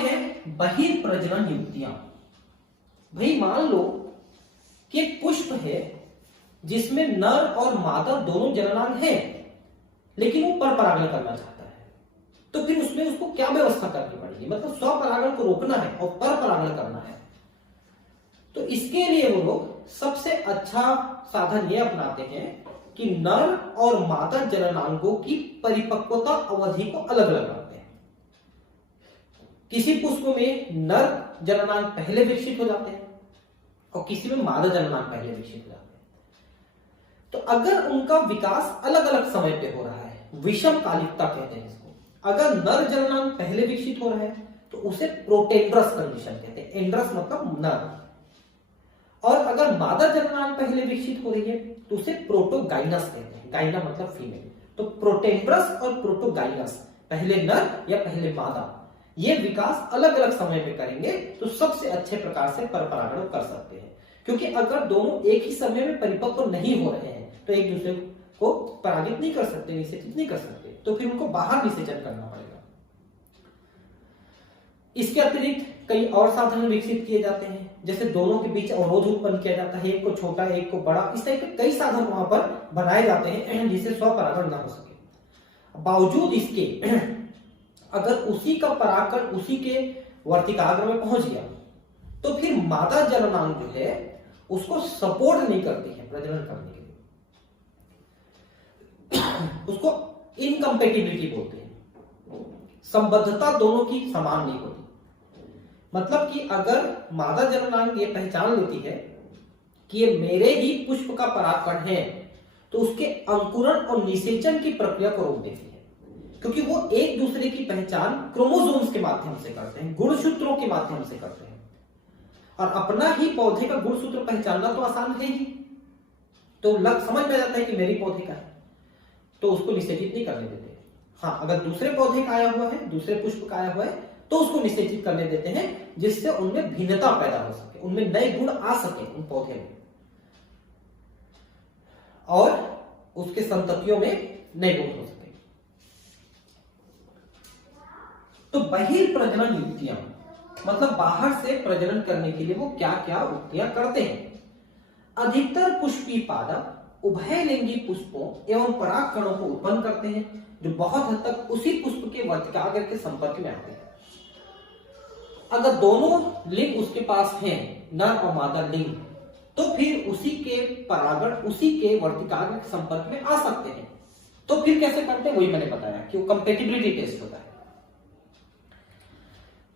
है बहिर्प्रजनन युक्तियां। भाई मान लो कि एक पुष्प है जिसमें नर और मादा दोनों जननांग हैं, लेकिन वो परपरागण करना चाहता है, तो फिर उसमें उसको क्या व्यवस्था करनी पड़ेगी? मतलब स्वपरागण को रोकना है और परपरागण करना है। तो इसके लिए वो लोग सबसे अच्छा साधन ये अपनाते हैं कि नर और मादा जननांगों की परिपक्वता अवधि को अलग अलग रखते हैं। किसी पुष्प में नर जननांग पहले विकसित हो जाते हैं और किसी में मादा जननांग पहले विकसित हो जाते हैं। तो अगर उनका विकास अलग अलग समय पे हो रहा है, विषम कालिकता कहते हैं इसको। अगर नर जननांग पहले विकसित हो रहा है तो उसे प्रोटेंड्रस कंडीशन कहते हैं। एंड्रस मतलब नर। और अगर मादा जननांग पहले विकसित हो रही है तो उसे प्रोटोगाइनस कहते हैं। गाइना मतलब फीमेल। तो प्रोटेंड्रस और प्रोटोगाइनस, पहले नर या पहले मादा, ये विकास अलग अलग समय में करेंगे तो सबसे अच्छे प्रकार से परपरागण कर सकते हैं। क्योंकि अगर दोनों एक ही समय में परिपक्व नहीं हो रहे हैं तो एक दूसरे को परागित नहीं कर सकते, निषेचित नहीं कर सकते, तो फिर उनको बाहर निषेचन करना पड़ेगा। इसके अतिरिक्त कई और साधन विकसित किए जाते हैं, जैसे दोनों के बीच अवरोध उत्पन्न किया जाता है, एक को छोटा एक को बड़ा, इस तरह के कई साधन वहां पर बनाए जाते हैं जिससे स्वपरागण ना हो सके। बावजूद इसके अगर उसी का परागकण उसी के वर्तिकाग्र में पहुंच गया तो फिर मादा जननांग जो है उसको सपोर्ट नहीं करती है प्रजनन करने के लिए। उसको इनकम्पेटिबिलिटी बोलते हैं। संबद्धता दोनों की समान नहीं होती। मतलब कि अगर मादा जननांग ये पहचान लेती है कि ये मेरे ही पुष्प का परागकण है तो उसके अंकुरण और निषेचन की प्रक्रिया को रोक देती है। क्योंकि वो एक दूसरे की पहचान क्रोमोसोम्स के माध्यम से करते हैं, गुणसूत्रों के माध्यम से करते हैं। और अपना ही पौधे का गुणसूत्र पहचानना तो आसान है ही, तो लग समझ में जाता है कि मेरी पौधे का है, तो उसको निषेचित नहीं करने देते। हाँ, अगर दूसरे पौधे का आया हुआ है, दूसरे पुष्प का आया हुआ है, तो उसको निषेचित करने देते हैं जिससे उनमें भिन्नता पैदा हो सके, उनमें नए गुण आ सके उन पौधे में, और उसके संततियों में नए गुण हो सके। तो बहिर्प्रजनन युक्तियां मतलब बाहर से प्रजनन करने के लिए वो क्या क्या युक्तियां करते हैं। अधिकतर पुष्पी पादप उभयलिंगी पुष्पों एवं परागकणों को उत्पन्न करते हैं जो बहुत हद तक उसी पुष्प के वर्तिकाग्र के संपर्क में आते हैं। अगर दोनों लिंग उसके पास हैं, नर और मादा लिंग, तो फिर उसी के परागण उसी के वर्तिकाग्र के संपर्क में आ सकते हैं। तो फिर कैसे करते हैं वही मैंने बताया कि वो कंपेटिबिलिटी टेस्ट होता है।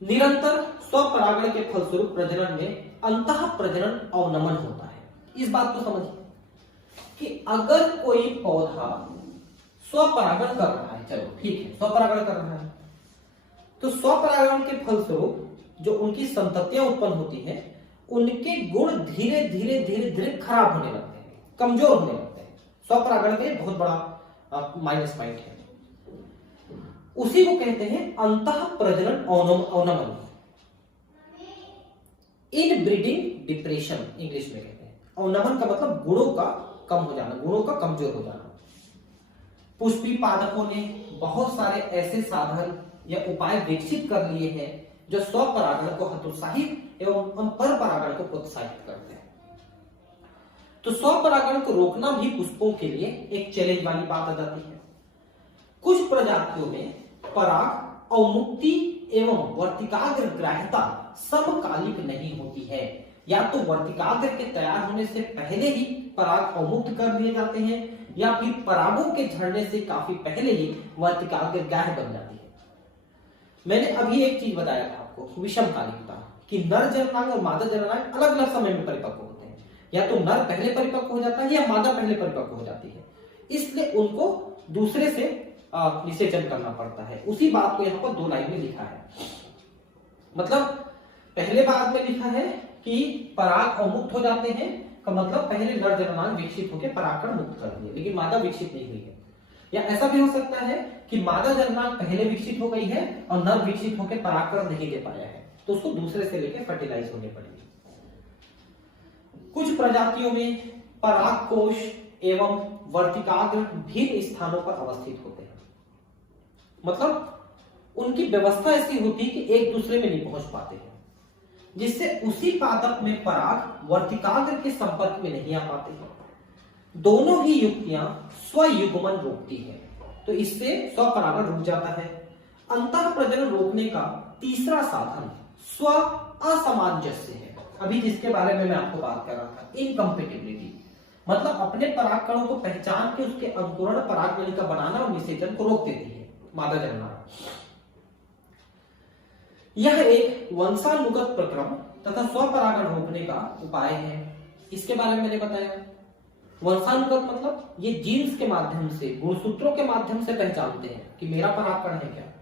निरंतर स्वपरागण के फलस्वरूप प्रजनन में अंतः प्रजनन अवनमन होता है। इस बात को समझिए कि अगर कोई पौधा स्वपरागण कर रहा है, चलो ठीक है, स्वपरागण कर रहा है, तो स्वपरागण के फलस्वरूप जो उनकी संततियां उत्पन्न होती हैं उनके गुण धीरे धीरे धीरे धीरे खराब होने लगते हैं, कमजोर होने लगते हैं। स्वपरागण के बहुत बड़ा माइनस पॉइंट है। उसी को कहते हैं अंतः प्रजनन अवनमन, इन ब्रीडिंग डिप्रेशन इंग्लिश में कहते हैं। अवनमन का मतलब गुणों का कम हो जाना, गुणों का कमजोर हो जाना। पुष्पी पादपों ने बहुत सारे ऐसे साधन या उपाय विकसित कर लिए हैं जो स्वपरागण को हतोत्साहित एवं परपरागण को प्रोत्साहित करते हैं। तो स्वपरागण को रोकना भी पुष्पों के लिए एक चैलेंज वाली बात आ जाती है। कुछ प्रजातियों में पराग अवमुक्ति एवं वर्तिकाग्र ग्राह्यता समकालिक नहीं होती है, या तो वर्तिकाग्र के तैयार होने से पहले ही पराग अवमुक्त कर दिए जाते हैं या फिर परागों के झड़ने से काफी पहले ही वर्तिकाग्र ग्राह्य बन जाती है। मैंने अभी एक चीज बताया था आपको, विषम कालिकता, कि नर जननांग और मादा जननांग अलग अलग समय में परिपक्व होते हैं, या तो नर पहले परिपक्व हो जाता है या मादा पहले परिपक्व हो जाती है, इसलिए उनको दूसरे से निषेचन करना पड़ता है। उसी बात को यहाँ पर दो लाइन में लिखा है। मतलब पहले बाद में लिखा है कि पराग अवमुक्त हो जाते हैं, का मतलब पहले नर जननांग विकसित होकर परागकण मुक्त कर दिए, लेकिन मादा विकसित नहीं हुई है। या ऐसा भी हो सकता है कि मादा जननांग पहले विकसित हो गई है और नर विकसित होकर परागकण नहीं दे पाया है, तो उसको दूसरे से लेकर फर्टिलाइज होने पड़ेगी। कुछ प्रजातियों में परागकोश एवं वर्तिकाग्र भिन्न स्थानों पर अवस्थित होते हैं। मतलब उनकी व्यवस्था ऐसी होती है कि एक दूसरे में नहीं पहुंच पाते हैं, जिससे उसी पादप में पराग वर्तिकाग्र के संपर्क में नहीं आ पाते हैं। दोनों ही युक्तियां स्वयुग्मन रोकती है, तो इससे स्वपरागण रुक जाता है। अंतः प्रजनन रोकने का तीसरा साधन स्व असामंजस्य है। अभी जिसके बारे में मैं आपको बात कर रहा था, इनकम्पेटिबिलिटी, मतलब अपने पराग कणों को पहचान के उसके अंकुरण पराग नलिका बनाना और निषेचन को रोक देती है मादा जनना। यह एक वंशानुगत प्रक्रम तथा स्वपरागण रोकने का उपाय है। इसके बारे में मैंने बताया। वंशानुगत मतलब ये जीन्स के माध्यम से, गुणसूत्रों के माध्यम से पहचानते हैं कि मेरा परागकण है क्या।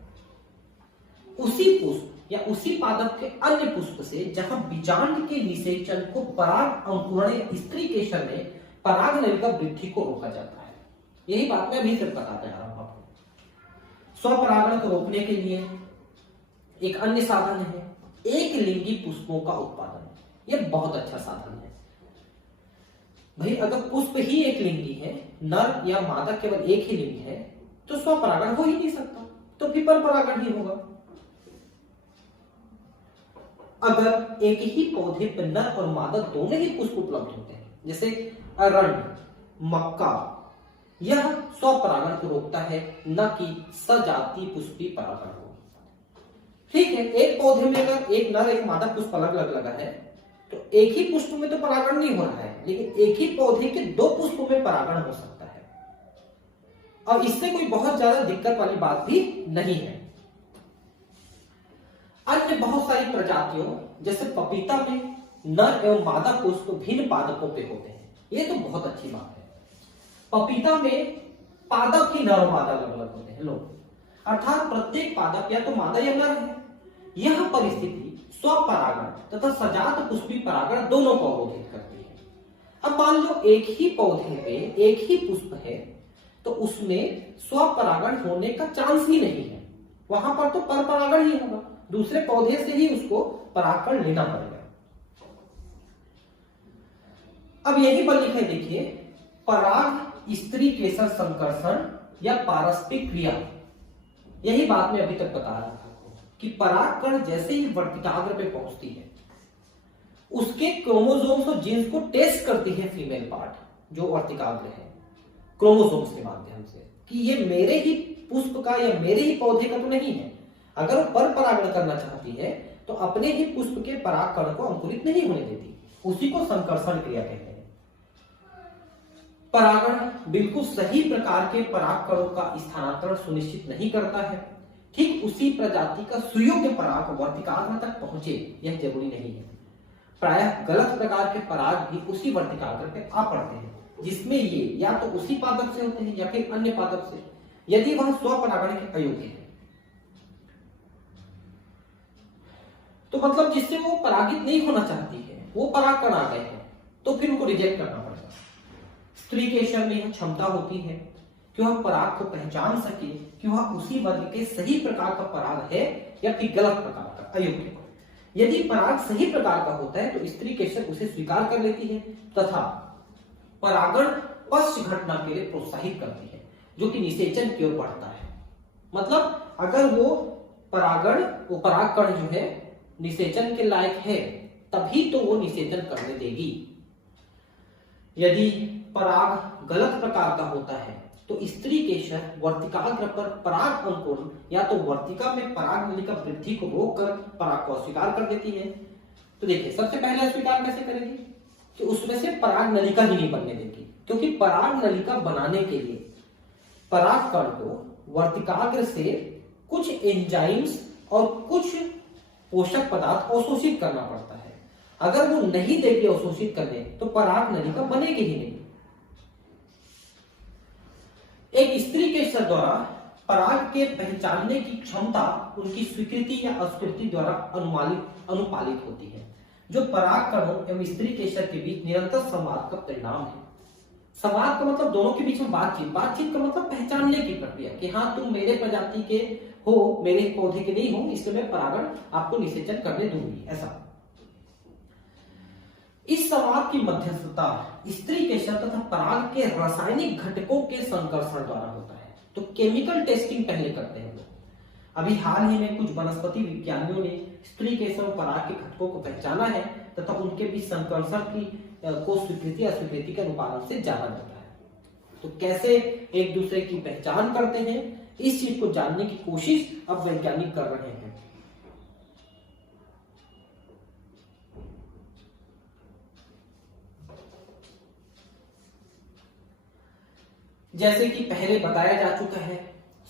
उसी पुष्प या उसी पादप के अन्य पुष्प से जहां बीजांड के निषेचन को पराग अंकुरण स्त्री केशर में पराग नलिका वृद्धि को रोका जाता है। यही बात मैं अभी सिर्फ बताते आ रहा हूं आपको। स्वपरागण को रोकने के लिए एक अन्य साधन है एक लिंगी पुष्पों का उत्पादन। यह बहुत अच्छा साधन है भाई। अगर पुष्प ही एक लिंगी है, नर या मादा केवल एक ही लिंग है, तो स्वपरागण हो ही नहीं सकता, तो फिर परपरागण ही होगा। अगर एक ही पौधे पर नर और मादा दोनों ही पुष्प उपलब्ध होते हैं, जैसे अरण्य, मक्का, यह स्वपरागण को रोकता है, न कि सजातीय पुष्पी परागण को। ठीक है, एक पौधे में अगर एक नर एक मादा पुष्प अलग अलग लगा है, तो एक ही पुष्प में तो परागण नहीं हो रहा है, लेकिन एक ही पौधे के दो पुष्पों में परागण हो सकता है। और इससे कोई बहुत ज्यादा दिक्कत वाली बात भी नहीं है। अन्य बहुत सारी प्रजातियों जैसे पपीता में नर एवं मादा पुष्प भिन्न पादपों पे होते हैं। ये तो बहुत अच्छी बात है। पपीता में पादप ही नर और मादा अलग अलग होते हैं लोग, अर्थात प्रत्येक पादप या तो मादा या नर है। यह परिस्थिति स्वपरागण तथा सजात पुष्पी परागण दोनों को अवरोधित करती है। अब मान लो एक ही पौधे पे एक ही पुष्प है, तो उसमें स्वपरागण होने का चांस ही नहीं है। वहां पर तो परपरागण ही होगा, दूसरे पौधे से ही उसको परागकण लेना पड़ेगा। अब यही पर लिखा है, देखिए, पराग स्त्री केसर संकर्षण या पारस्परिक क्रिया। यही बात मैं अभी तक बता रहा था कि परागकण जैसे ही वर्तिकाग्र पे पहुंचती है, उसके क्रोमोसोम्स और जीन्स को टेस्ट करती है फीमेल पार्ट जो वर्तिकाग्र है, क्रोमोसोम्स के माध्यम से, कि ये मेरे ही पुष्प का या मेरे ही पौधे का तो नहीं है। अगर वो परपरागण करना चाहती है तो अपने ही पुष्प के परागकण को अंकुरित नहीं होने देती, उसी को संकर्षण क्रिया कहते हैं। परागण बिल्कुल सही प्रकार के परागकणों का स्थानांतरण सुनिश्चित नहीं करता है। ठीक उसी प्रजाति का सुयोग्य पराग वर्तिकाग्र तक पहुंचे यह जरूरी नहीं है। प्रायः गलत प्रकार के पराग भी उसी वर्तिकाग्र पे आ पड़ते हैं, जिसमें ये या तो उसी पादप से होते हैं या फिर अन्य पादप से, यदि वह स्वपरागण के अयोग्य है। तो मतलब जिससे वो परागित नहीं होना चाहती है, वो परागकण आ गए हैं, तो फिर उनको रिजेक्ट करना पड़ेगा। स्त्री केशर में यह क्षमता होती है कि वह पराग को पहचान सके कि वह उसी वर्ग के सही प्रकार का पराग है या फिर गलत प्रकार का, अयोग्य। यदि पराग सही प्रकार का होता है तो स्त्री केशर उसे स्वीकार कर लेती है तथा परागण पश्च घटना के लिए प्रोत्साहित करती है, जो कि निषेचन की ओर बढ़ता है। मतलब अगर वो परागकण जो है निषेचन के लायक है, तभी तो वो निषेचन करने देगी। यदि पराग गलत प्रकार का होता है तो स्त्री केशर वर्तिकाग्र पर पराग अंकुरण या तो वर्तिका में पराग नलिका वृद्धि को रोककर पराग को अस्वीकार कर देती है। तो देखिए, सबसे पहले अस्वीकार कैसे करेगी कि उसमें से पराग नलिका ही नहीं बनने देगी, क्योंकि पराग नलिका बनाने के लिए परागकण को वर्तिकाग्र से कुछ एंजाइम्स और कुछ पोषक पदार्थ अवशोषित करना पड़ता है। अगर वो नहीं देगी अवशोषित करने, तो पराग नलिका बनेगी ही नहीं। एक स्त्री केशर द्वारा पराग के पहचानने की क्षमता उनकी स्वीकृति या अस्वीकृति द्वारा अनुपालित होती है, जो परागकणों एवं स्त्री केशर के बीच निरंतर संवाद का परिणाम है। संवाद का मतलब दोनों के बीच में बातचीत का मतलब पहचानने की प्रक्रिया कि हाँ, तुम मेरे प्रजाति के हो, मेरे पौधे के नहीं हो, इसलिए मैं परागण आपको निषेचन करने दूंगी, ऐसा। इस संवाद की मध्यस्थता स्त्री केशर तथा पराग के रासायनिक घटकों के संकर्षण द्वारा होता है। तो केमिकल टेस्टिंग पहले करते हैं लोग, अभी हाल ही में कुछ वनस्पति विज्ञानियों ने स्त्री केसर और पराग के घटकों को पहचाना है तथा उनके बीच संकर्षण की को स्वीकृति अस्वीकृति के अनुपालन से जाना जाता है। तो कैसे एक दूसरे की पहचान करते हैं, इस चीज को जानने की कोशिश अब वैज्ञानिक कर रहे हैं। जैसे कि पहले बताया जा चुका है,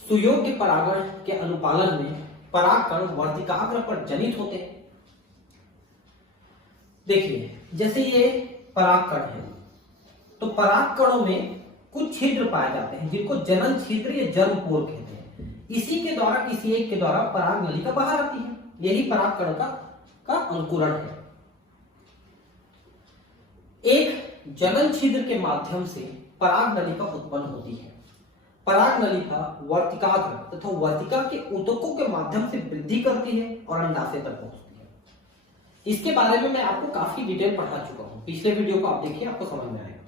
सुयोग्य परागण के अनुपालन में परागकण वर्तिकाग्र पर जनित होते हैं। देखिए, जैसे ये परागकण है, तो परागकणों में कुछ छिद्र पाए जाते हैं जिनको जनन छिद्र या जर्मपोर कहते हैं। इसी के द्वारा किसी एक के द्वारा पराग नलिका बाहर आती है। यही परागकण का अंकुरण है। एक जनन छिद्र के माध्यम से पराग नलिका उत्पन्न होती है। पराग नलिका वर्तिकाग्र तथा वर्तिका के ऊतकों के माध्यम से वृद्धि करती है और अंडाशय तक पहुंचती है। इसके बारे में मैं आपको काफी डिटेल पढ़ा चुका हूं। पिछले वीडियो को आप देखिए, आपको समझ में आएगा।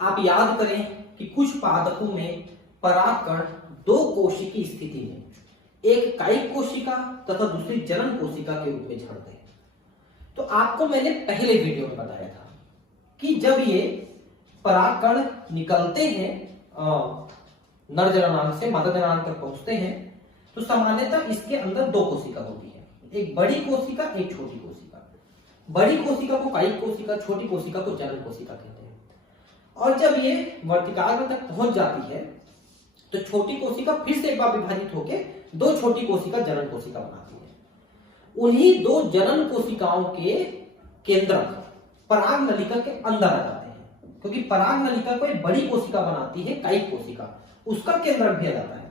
आप याद करें कि कुछ पादपों में परागकण दो कोशिकी स्थिति में, एक कायिक कोशिका तथा दूसरी जनन कोशिका के रूप में झड़ते हैं। तो आपको मैंने पहले वीडियो में बताया था कि जब ये परागकण निकलते हैं नर जननांग से मादा जननांग तक पहुंचते हैं, तो सामान्यतः इसके अंदर दो कोशिका होती है, एक बड़ी कोशिका, एक छोटी कोशिका। बड़ी कोशिका को कायिक कोशिका, छोटी कोशिका को जनन कोशिका कहते हैं। और जब ये वर्तिकाग्र तक पहुंच जाती है तो छोटी कोशिका फिर से एक बार विभाजित होकर दो छोटी कोशिका जनन कोशिका बनाती है। उन्हीं दो जनन कोशिकाओं के केंद्रक पराग नलिका के अंदर आ जाते हैं, क्योंकि पराग नलिका को एक बड़ी कोशिका बनाती है कायिक कोशिका, उसका केंद्रक भी आ जाता है।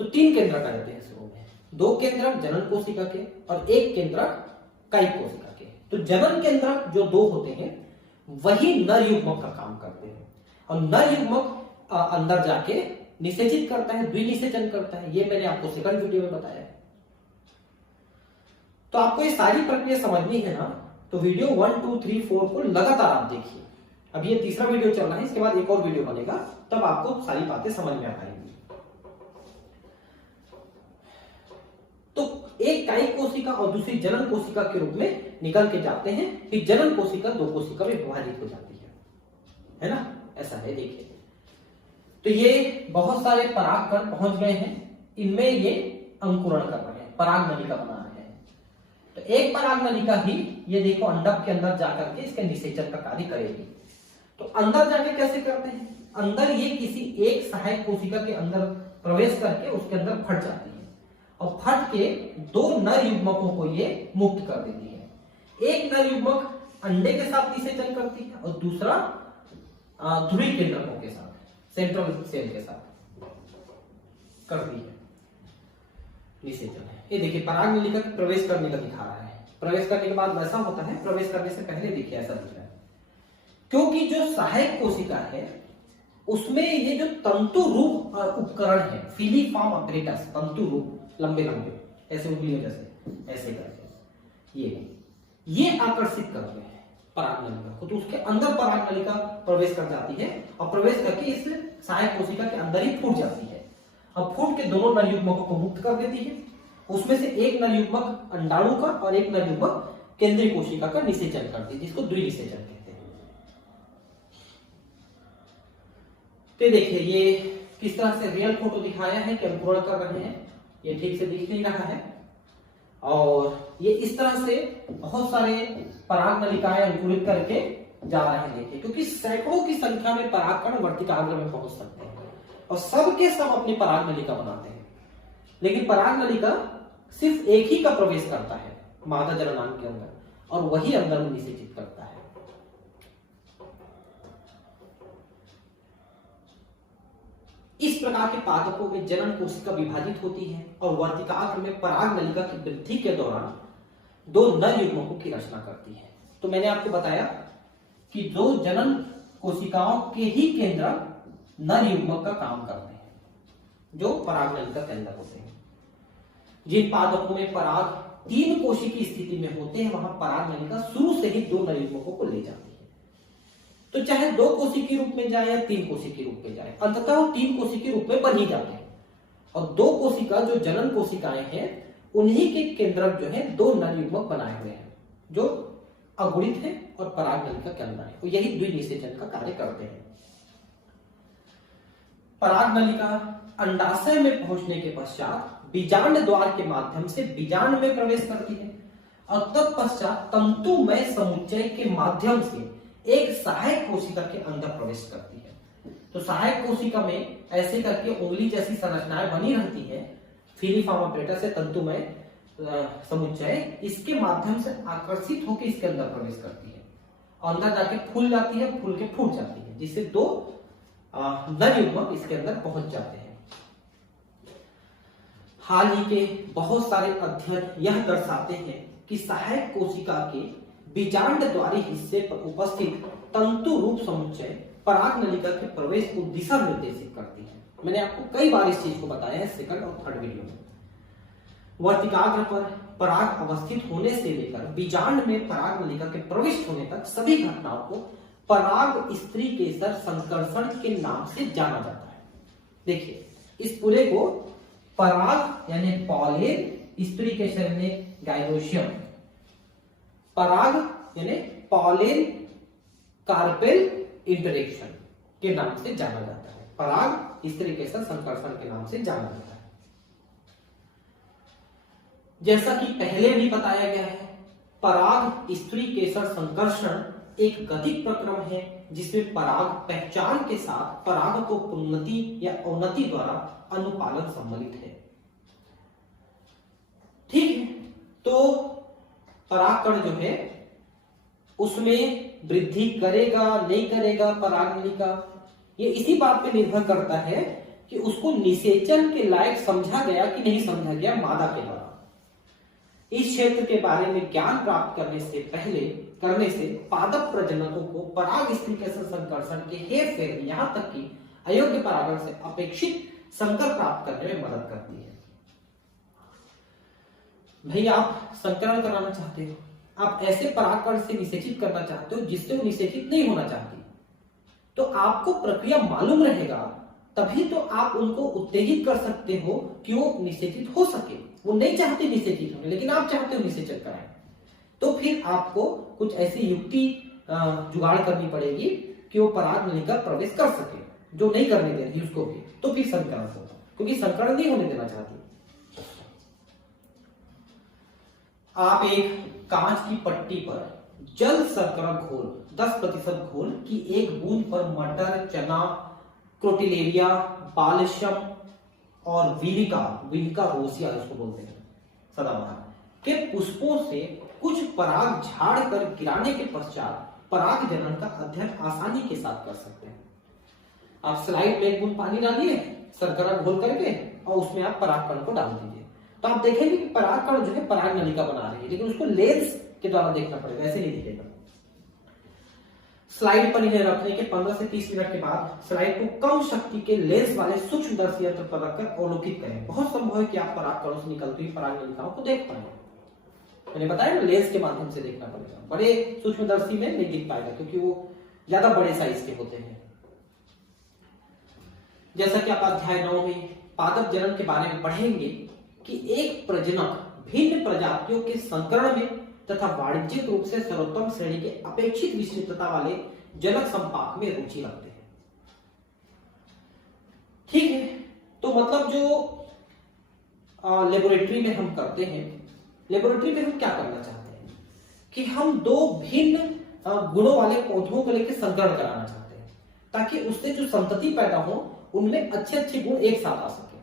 तो तीन केंद्रक आ जाते हैं शुरू में, दो केंद्रक जनन कोशिका के और एक केंद्रक कायिक कोशिका के। तो जनन केंद्रक जो दो होते हैं वही नर युग्मक का काम करते हैं, और नर युग्मक अंदर जाके निषेचित करता है, द्विनिषेचन करता है। ये मैंने आपको सेकंड वीडियो में बताया है। तो आपको ये सारी प्रक्रिया समझनी है ना, तो वीडियो 1, 2, 3, 4 को लगातार आप देखिए। अब ये तीसरा वीडियो चल रहा है, इसके बाद एक और वीडियो बनेगा, तब आपको सारी बातें समझ में आ पाएंगी। तो एक कायिक कोशिका और दूसरी जनन कोशिका के रूप में निकल के जाते हैं, फिर जनन कोशिका दो कोशिका में विभाजित हो जाती है ना, ऐसा है। देखिए, तो ये बहुत सारे परागकण पहुंच गए हैं, इनमें ये अंकुरण कर रहे हैं, पराग नलिका बना रहे हैं। तो एक पराग नलिका ही ये देखो अंडक के अंदर जाकर के इसके निषेचन का कार्य करेगी। तो अंदर जाके कैसे करते हैं, अंदर ये किसी एक सहायक कोशिका के अंदर प्रवेश करके उसके अंदर फट जाती है और फट के दो नर युग्मकों को ये मुक्त कर देती है। एक नर युग्मक अंडे के साथ निषेचन करती है और दूसरा ध्रुवीय केंद्रकों के साथ, सेंट्रल सेल के साथ करती है निषेचन। ये देखिए पराग नलिका प्रवेश करने का दिखा रहा है। प्रवेश करने के बाद वैसा होता है, प्रवेश करने से पहले देखिए ऐसा दिख रहा है, क्योंकि जो सहायक कोशिका है उसमें ये जो तंतु रूप उपकरण है, फिलीफॉर्म अपरेटस, तंतु रूप लंबे लंबे ऐसे उंगलियों जैसे ऐसे करके ये आकर्षित करते हैं पराग नलिका को। तो उसके अंदर पराग नलिका प्रवेश कर जाती है और प्रवेश करके इस सहायक कोशिका के अंदर ही फूट जाती है। अब फूट के दोनों नर युग्मकों को मुक्त कर देती है। उसमें से एक नर युग्मक अंडाणु का और एक नर युग्मक केंद्रीय कोशिका का निषेचन करती है, जिसको द्विनिषेचन कहते हैं। तो देखिए ये किस तरह से रियल फोटो दिखाया है कि अंकुरण कर रहे हैं, ये ठीक से दिख नहीं रहा है। और ये इस तरह से बहुत सारे पराग नलिकाएं अंकुरित करके जा रहे हैं, देखिए, क्योंकि सैकड़ों की संख्या में परागकण वर्तिकाग्र में पहुंच सकते हैं और सब के सब अपनी पराग नलिका बनाते हैं। लेकिन पराग नलिका सिर्फ एक ही का प्रवेश करता है मादा जननांग के अंदर और वही अंदर में निषेचित करता है। इस प्रकार के पादपों में जनन कोशिका विभाजित होती है और वर्तिकाग्र में पराग नलिका की वृद्धि के दौरान दो नर युग्मकों की रचना करती है। तो मैंने आपको बताया कि दो जनन कोशिकाओं के ही केंद्र नर युग्मक का काम करते हैं, जो पराग नलिका के अंदर होते हैं। जिन पादपों में पराग तीन कोशिकी स्थिति में होते हैं, वहां पराग नलिका शुरू से ही दो नर युग्मकों को ले जाती है। तो चाहे दो कोशिकी रूप में जाए या तीन कोशिकी रूप में जाए, अंततः वो तीन कोशिकी रूप में बन ही जाते हैं। और दो कोशिका जो जनन कोशिकाएं हैं उन्हीं के केंद्रक जो है दो नर युग्मक बनाए हुए हैं जो अगुणित है और पराग नलिका के अंदर है, तो यही द्विनिषेचन का कार्य करते हैं। पराग नलिका अंडाशय में पहुंचने के पश्चात बीजांड द्वार के माध्यम से बीजांड में प्रवेश करती है और तत्पश्चात तंतुमय समुच्चय के माध्यम से एक सहायक कोशिका के अंदर प्रवेश करती है। तो सहायक कोशिका में ऐसे करके उंगली जैसी संरचनाएं बनी रहती है, फीलिफॉर्म ऑपरेटर से तंतुमय समुच्चय इसके माध्यम से आकर्षित होकर इसके अंदर प्रवेश करती है और अंदर जाके फूल जाती है, फूल के फूट जाती है, जिससे दो नर युग्मक इसके अंदर पहुंच जाते हैं। हाल ही के बहुत सारे अध्ययन यह दर्शाते हैं कि सहायक कोशिका के बीजांड द्वारी हिस्से पर उपस्थित तंतु रूप समुच्चय पराग नलिका के प्रवेश को दिशा निर्देशित करती है। मैंने आपको कई बार इस चीज को बताया है सेकंड और थर्ड वीडियो में। वर्तिकाग्र पर पराग अवस्थित होने से लेकर बीजांड में पराग नलिका के प्रविष्ट होने तक सभी घटनाओं को पराग स्त्री केसर संकर्षण के नाम से जाना जाता है। देखिए इस पूरे को पराग यानी पॉलिन, स्त्री केसर यानी गाइनोशियम, पराग यानी पॉलिन कार्पेल इंटरेक्शन के नाम से जाना जाता है। पराग स्त्री केसर संकर्षण के नाम से जाना जाता है। जैसा कि पहले भी बताया गया है, पराग स्त्री केसर संकर्षण एक गतिक प्रक्रम है जिसमें पराग पहचान के साथ पराग को उन्नति या अवनति द्वारा अनुपालन सम्मिलित है। ठीक है, तो परागकण जो है उसमें वृद्धि करेगा नहीं करेगा पराग नलिका, ये इसी बात पे निर्भर करता है कि उसको निषेचन के लायक समझा गया कि नहीं समझा गया मादा के द्वारा। इस क्षेत्र के बारे में ज्ञान प्राप्त करने से पादप प्रजनकों को पराग स्त्री केसर संकर्षण के हेर फेर यहां तक कि अयोग्य परागण से अपेक्षित संकर प्राप्त करने में मदद करती है। भाई आप संकरण कराना चाहते हो, आप ऐसे परागकण से निषेचित करना चाहते हो जिससे वो निषेचित नहीं होना चाहती, तो आपको प्रक्रिया मालूम रहेगा तभी तो आप उनको उत्तेजित कर सकते हो कि वो निषेचित हो सके। वो नहीं चाहते निषेचित होने, लेकिन आप चाहते हो निषेचन कराएं, तो फिर आपको कुछ ऐसी युक्ति जुगाड़ करनी पड़ेगी कि वो पराग नलिका प्रवेश कर सके, जो नहीं करने दे रही उसको भी, तो फिर संकरण होगा, क्योंकि संकरण नहीं होने देना चाहती। आप एक कांच की पट्टी पर जल शर्करा घोल 10% घोल की एक बूंद पर मटर, चना, क्रोटिलेरिया, बालसम और विलिका रोसिया इसको बोलते हैं सदाबहार के पुष्पों से कुछ पराग झाड़ कर गिराने के पश्चात पराग जनन का अध्ययन आसानी के साथ कर सकते हैं। आप स्लाइड में एक बूंद पानी डालिए शर्करा घोल करके और उसमें आप परागकण को डाल दीजिए, तो आप देखेंगे कि परागकण जो है पराग नलिका बना रही है, लेकिन उसको लेंस के द्वारा देखना पड़ेगा, ऐसे नहीं दिखेगा। स्लाइड पर इन्हें रखने के 15 से 30 मिनट के बाद स्लाइड को कम शक्ति के लेंस वाले सूक्ष्मदर्शी यंत्र पर रखकर अवलोकित करें। बहुत संभव है कि आप परागकणों से निकलती हुई पराग नलिकाओं को देख पाए। मैंने बताया ना लेंस के माध्यम से देखना पड़ेगा, बड़े सूक्ष्मदर्शी में नहीं दिख पाएगा क्योंकि वो ज्यादा बड़े साइज के होते हैं। जैसा कि आप अध्याय 9 में पादप जनन के बारे में पढ़ेंगे कि एक प्रजनक भिन्न प्रजातियों के संकरण में तथा वाणिज्यिक रूप से सर्वोत्तम श्रेणी के अपेक्षित विशिष्टता वाले जनक संपाक में रुचि रखते हैं। ठीक है, तो मतलब जो लेबोरेटरी में हम करते हैं, लेबोरेटरी में हम क्या करना चाहते हैं कि हम दो भिन्न गुणों वाले पौधों को लेकर संकरण कराना चाहते हैं ताकि उससे जो संतति पैदा हो उनमें अच्छे अच्छे गुण एक साथ आ सके।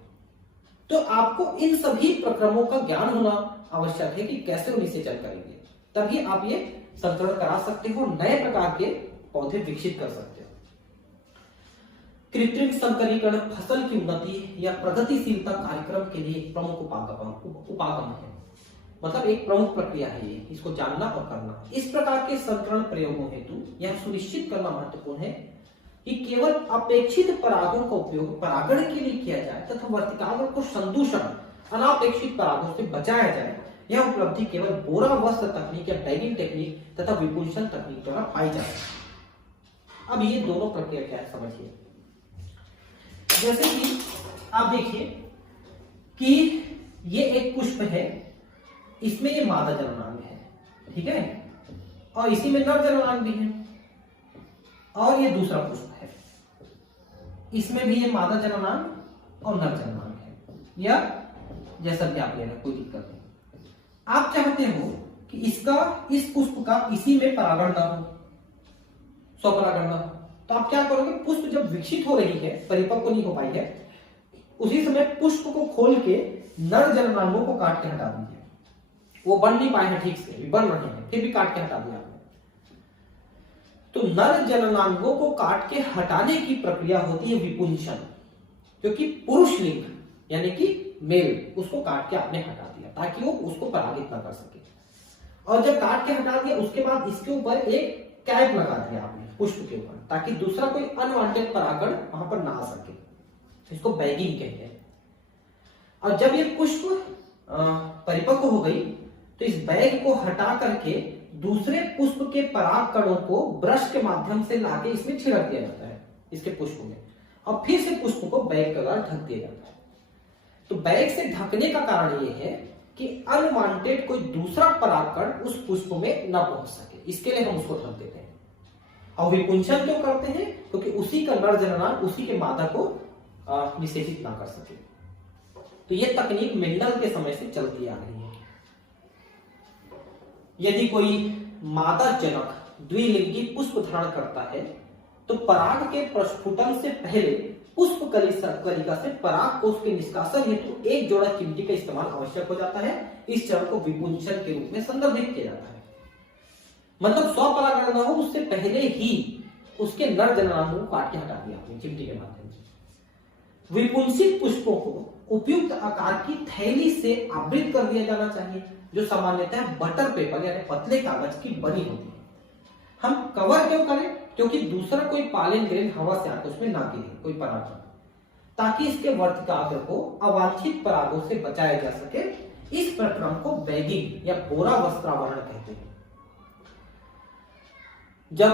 तो आपको इन सभी प्रक्रमों का ज्ञान होना आवश्यक है कि कैसे वो निषेचन करेंगे, तभी आप ये संकरण करा सकते हो, नए प्रकार के पौधे विकसित कर सकते हो। कृत्रिम संकरीकरण फसल की उन्नति या प्रगतिशीलता कार्यक्रम के लिए एक प्रमुख उपागम है, मतलब एक प्रमुख प्रक्रिया है ये, इसको जानना और करना। इस प्रकार के संकरण प्रयोगों हेतु यह सुनिश्चित करना महत्वपूर्ण है कि केवल अपेक्षित परागों का उपयोग परागण के लिए किया जाए तथा वर्तिकाग्र को संदूषण अनापेक्षित परागों से बचाया जाए। यह उपलब्धि केवल बोरा वस्त्र तकनीक या डैगिंग टेक्निक तथा विपुलशन तकनीक द्वारा पाई जाती है। अब ये दोनों प्रक्रिया क्या है समझिए। जैसे कि आप देखिए कि ये एक पुष्प है, इसमें ये मादा जननांग है, ठीक है, और इसी में नर जननांग भी है, और ये दूसरा पुष्प है, इसमें भी ये मादा जननांग और नर जननांग है, या जैसा भी आप लेना, कोई दिक्कत नहीं। आप चाहते हो कि इसका, इस पुष्प का इसी में परागण ना हो, स्वपरागण ना हो, तो आप क्या करोगे, पुष्प जब विकसित हो रही है, परिपक्व नहीं हो पाई है, उसी समय पुष्प को खोल के नर जननांगों को काट के हटा दीजिए। वो बन नहीं पाए हैं ठीक से, बन रहे हैं, फिर भी काट के हटा दिया आपने। तो नर जननांगों को काट के हटाने की प्रक्रिया होती है विपुंसन, क्योंकि पुरुष लिंग यानी कि मेल, उसको काट के आपने हटा दिया ताकि वो उसको परागित ना कर सके। और जब काट के हटा दिया उसके बाद इसके ऊपर एक कैप लगा दिया आपने पुष्प के ऊपर, ताकि दूसरा कोई अनवांटेड परागण वहां पर ना आ सके, इसको बैगिंग कहते हैं। और जब ये पुष्प परिपक्व हो गई तो इस बैग को हटा करके दूसरे पुष्प के पराग कणों को ब्रश के माध्यम से लाके इसमें छिड़क दिया जाता है, इसके पुष्प में, और फिर से पुष्प को बैग के द्वारा ढक दिया जाता है। तो बैग से ढकने का कारण ये है कि अनवांटेड कोई दूसरा परागकण उस पुष्प में न पहुंच सके, इसके लिए हम उसको ढक देते हैं। और विपुंसन क्यों करते हैं, क्योंकि उसी का नर जननांग उसी के मादा को निषेचित ना कर सके। तो यह तकनीक मेंडल के समय से चलती आ रही है। यदि कोई मादा जनक द्विलिंगी पुष्प धारण करता है तो पराग के प्रस्फुटन से पहले पुष्प कलिका से पराग कोष के निष्कासन हेतु एक जोड़ा चिमटी का इस्तेमाल आवश्यक हो जाता है। इस चरण को विपुंसन के रूप में संदर्भित किया जाता है। मतलब स्वपरागण न हो उससे पहले ही उसके नर जननांगों को काट के हटा दिया आपने चिमटी के माध्यम से। विपुंसित पुष्पों को उपयुक्त आकार की थैली से आवृत कर दिया जाना चाहिए, जो सामान्यतः बटर पेपर यानी पतले कागज की बनी होती है। हम कवर क्यों करें, क्योंकि दूसरा कोई पॉलन ग्रेन हवा से आकर उसमें ना गिरे कोई पराग, ताकि इसके वर्तिकाग्र को अवांछित परागों से बचाया जा सके। इस प्रक्रम को बैगिंग या बोरा वस्त्रावरण कहते हैं। जब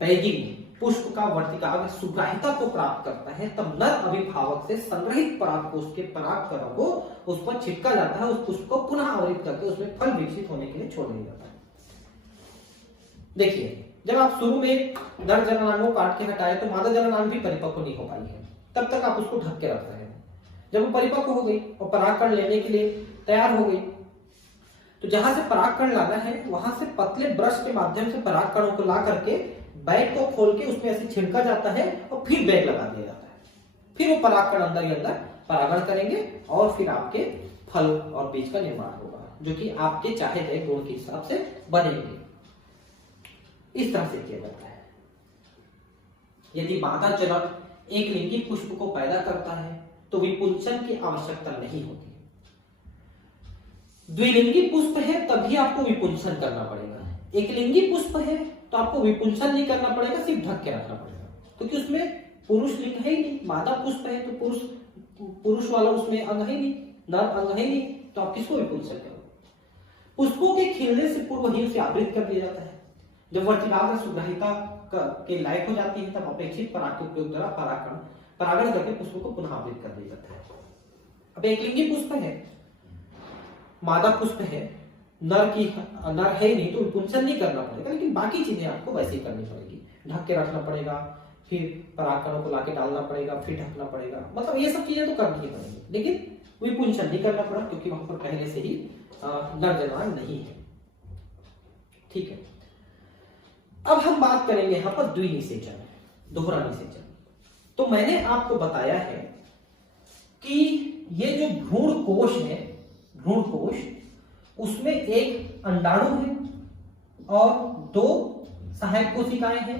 बैगिंग पुष्प का वर्तिकाग्र सुग्राहिता को प्राप्त करता है तब नर अभिभावक से संग्रहित परागकोष के परागकणों को उस पर छिटका जाता है, उस पुष्प को पुनः आवृत करके उसमें फल विकसित होने के लिए छोड़ दिया जाता है। देखिए, जब आप शुरू में नर जननांगों काट के हटाए तो मादा जननांग भी परिपक्व नहीं हो पाई है, तब तक आप उसको ढक के रख रहे हैं। जब वो परिपक्व हो गई और परागकण लेने के लिए तैयार हो गई तो जहां से परागकण लाना है वहां से पतले ब्रश के माध्यम से परागकणों को ला करके बैग को खोल के उसमें ऐसे छिड़का जाता है और फिर बैग लगा दिया जाता है। फिर वो परागकण अंदर ही अंदर परागण करेंगे और फिर आपके फल और बीज का निर्माण होगा, जो कि आपके चाहे गए गुण के हिसाब से बनेंगे। इस तरह से किया जाता है। यदि मादा जनक एक लिंगी पुष्प को पैदा करता है तो विपुंसन की आवश्यकता नहीं होती। द्विलिंगी पुष्प है तभी आपको विपुंसन करना पड़ेगा। एक लिंगी पुष्प है तो आपको विपुंसन नहीं करना पड़ेगा, सिर्फ ढक के रखना पड़ेगा, क्योंकि उसमें पुरुष लिंग है ही नहीं। मादा पुष्प है तो पुरुष वाला उसमें अंग है नहीं, नर अंग है नहीं, तो आप किसको विपुंसन करोगे। पुष्पों के खिलने से पूर्व ही उसे आवृत कर दिया जाता है। जब वर्तिकाग्र सुग्राहिता के लायक हो जाती है तब अपेक्षित पराग के उपयोग द्वारा परागण करके पुष्प को पुनः आवृत कर दिया जाता है। अब एक लिंगी पुष्प है, मादा पुष्प है, नर है नहीं तो विपुंसन नहीं करना पड़ेगा, लेकिन बाकी चीजें आपको वैसे ही करनी पड़ेगी। ढक के रखना पड़ेगा, फिर परागकणों को लाके डालना पड़ेगा, फिर ढकना पड़ेगा, मतलब ये सब चीजें तो करनी ही पड़ेगी, लेकिन विपुंसन नहीं करना पड़ा क्योंकि वहां पर पहले से ही नर जननांग नहीं है। ठीक है, अब हम बात करेंगे यहां पर द्विनिषेचन, दोहरा निषेचन। तो मैंने आपको बताया है कि ये जो भ्रूण कोश है, भ्रूण कोश, उसमें एक अंडाणु है और 2 सहायक कोशिकाएं हैं,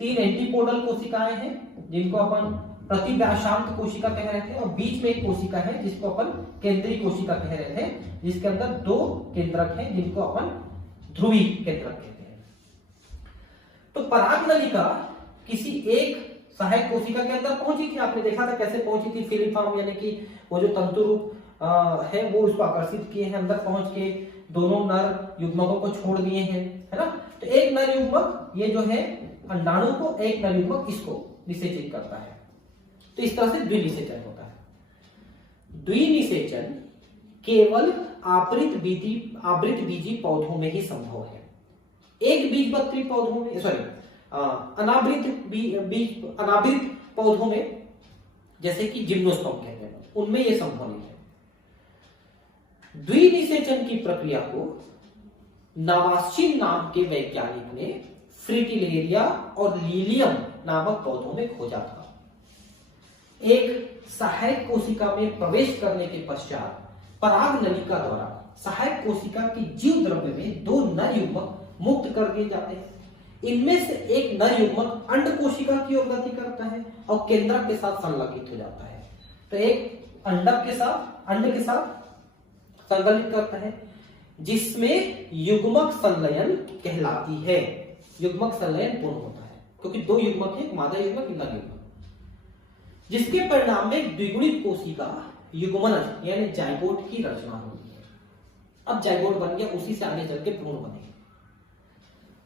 3 एंटीपोडल कोशिकाएं हैं जिनको अपन प्रतिव्यासांत कोशिका कह रहे थे, और बीच में एक कोशिका है जिसको अपन केंद्रीय कोशिका कह रहे थे, जिसके अंदर 2 केंद्रक हैं जिनको अपन ध्रुवी केंद्रक कहते हैं। तो पराग नलिका किसी एक सहायक कोशिका के अंदर पहुंची थी, आपने देखा था कैसे पहुंची थी। फिलिफॉर्म यानी कि वो जो तंतु रूप है वो उसको आकर्षित किए हैं, अंदर पहुंच के दोनों नर युग्मकों को छोड़ दिए हैं, है ना। तो एक नर युग्मक ये जो है अंडाणु को, एक नर युग्मक इसको निषेचित करता है। तो इस तरह से द्विनिषेचन होता है। द्विनिषेचन केवल आवृत बीजी पौधों में ही संभव है। एक बीजपत्री पौधों में, सॉरी, अनावृत पौधों में, जैसे कि जिम्नोस्पर्म कहते हैं, उनमें यह संभव नहीं है। द्विनिषेचन की प्रक्रिया को नवास्चिन नाम के वैज्ञानिक ने फ्रिटिलेरिया और लीलियम नामक पौधों में खोजा था। एक सहायक कोशिका में प्रवेश करने के पश्चात पराग नलिका द्वारा सहायक कोशिका के जीव द्रव्य में 2 नर युग्मक मुक्त कर दिए जाते हैं। इनमें से एक नर युग्मक अंड कोशिका की ओर गति करता है और केंद्रक के साथ संलग्नित हो जाता है। तो एक अंड के साथ संलग्नित करता है, जिसमें युग्मक संलयन कहलाती है। युग्मक संलयन पूर्ण होता है, क्योंकि 2 युग्मक है, मादा युग्मक, नर युग्मक, जिसके परिणाम में द्विगुणित कोशिका युग्मनज यानी जाइगोट की रचना होती है। अब जाइगोट बन गया, उसी से आगे चल के भ्रूण बने।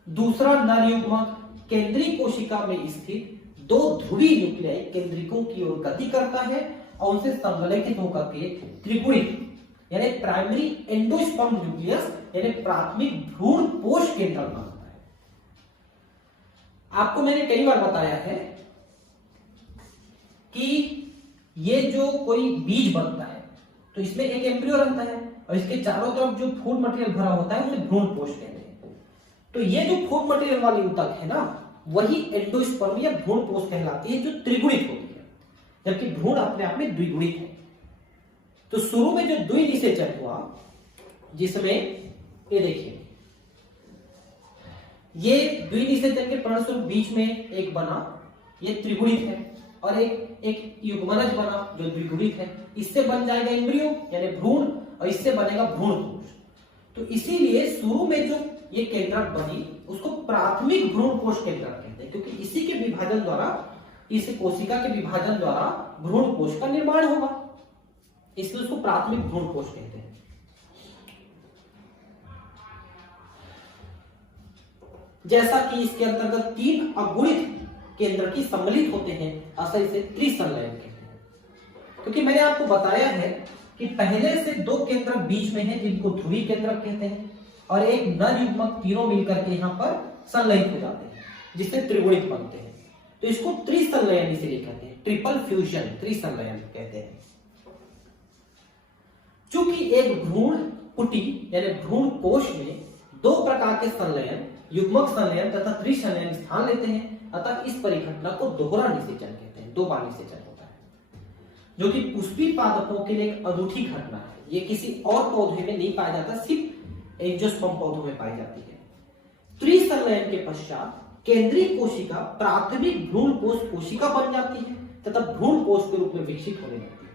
दूसरा नर युग्मक केंद्रीय कोशिका में स्थित 2 ध्रुवीय न्यूक्लियाई केंद्रिकों की ओर गति करता है और उनसे संलग्नित होकर के त्रिगुणित यानी प्राइमरी एंडोस्पर्म न्यूक्लियस यानी प्राथमिक भ्रूण पोष केंद्रक बनता है। आपको मैंने कई बार बताया है कि ये जो कोई बीज बनता है तो इसमें एक एम्ब्रियो रहता है और इसके चारों तरफ जो फूड मटेरियल भरा होता है उसे भ्रूण पोष कहते हैं। तो ये जो फूड मटेरियल वाली ऊतक है ना, वही एंडोस्पर्म या भ्रूण पोष कहलाती है, जो त्रिगुणित होती है, जबकि भ्रूण अपने आप में द्विगुणित है। तो शुरू में जो द्विनिषेचन हुआ, जिसमें ये देखिए, ये द्विनिषेचन के परिणामस्वरूप बीच में एक बना, ये त्रिगुणित है, और एक युग्मनज बना जो द्विगुणित है। इससे बन जाएगा एम्ब्रियो यानी भ्रूण, और इससे बनेगा भ्रूण कोश। तो इसीलिए शुरू में जो ये केंद्रक बनी उसको प्राथमिक भ्रूण कोश केंद्रक कहते हैं, क्योंकि इसी के विभाजन द्वारा, इस कोशिका के विभाजन द्वारा भ्रूण कोश का निर्माण होगा, इसलिए उसको प्राथमिक भ्रूण कोश कहते हैं। जैसा कि इसके अंतर्गत 3 अगुणित केंद्र की सम्मिलित होते हैं, अतः इसे त्रिसंलयन कहते हैं। क्योंकि मैंने आपको बताया है कि पहले से 2 केंद्रक बीच में हैं, जिनको ध्रुवीय केंद्रक कहते हैं, और एक नर युग्मक, तीनों मिलकर के यहां पर संलयित हो जाते हैं, जिससे त्रिगुणित बनते हैं। तो इसको त्रिसंलयन इसलिए कहते हैं, ट्रिपल फ्यूजन, त्रिसंलयन कहते हैं। चूंकि एक भ्रूण पुटी यानी भ्रूण कोश में 2 प्रकार के संलयन, युग्मक संलयन तथा त्रिसंलयन स्थान लेते हैं, अतः इस परिघटना को दोहरा निषेचन कहते हैं, 2 बार निषेचन होता है, जो कि पुष्पी पादपों के लिए एक अनूठी घटना है। ये किसी और पौधे में नहीं पाया जाता, सिर्फ एंजियोस्पर्म पौधों में पाई जाती है। त्रिसंलयन के पश्चात केंद्रीय कोशिका प्राथमिक भ्रूण कोश कोशिका बन जाती है तथा भ्रूण कोश के रूप में विकसित होने लगती है,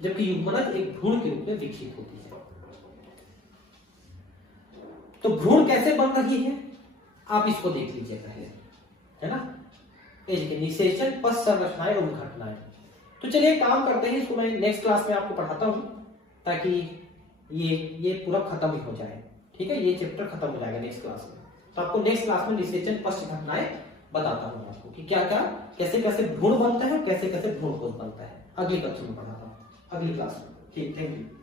जबकि युग्मनज एक भ्रूण के रूप में विकसित होती है। तो भ्रूण कैसे बन रही है आप इसको देख लीजिए पहले, है ना। निषेचन, पश्च संरचनाएं और घटनाएं। तो चलिए काम करते हैं, इसको मैं नेक्स्ट क्लास में आपको पढ़ाता हूं, ताकि ये पूरा खत्म ही हो जाए। ठीक है, ये चैप्टर खत्म हो जाएगा नेक्स्ट क्लास में। तो आपको नेक्स्ट क्लास में निषेचन, पश्च घटनाएं बताता हूं आपको कि क्या क्या, कैसे कैसे भ्रूण बनता है और कैसे कैसे भ्रूण कोश बनता है। अगली कक्षा में पढ़ाता हूं, अगली क्लास में। ठीक, थैंक यू।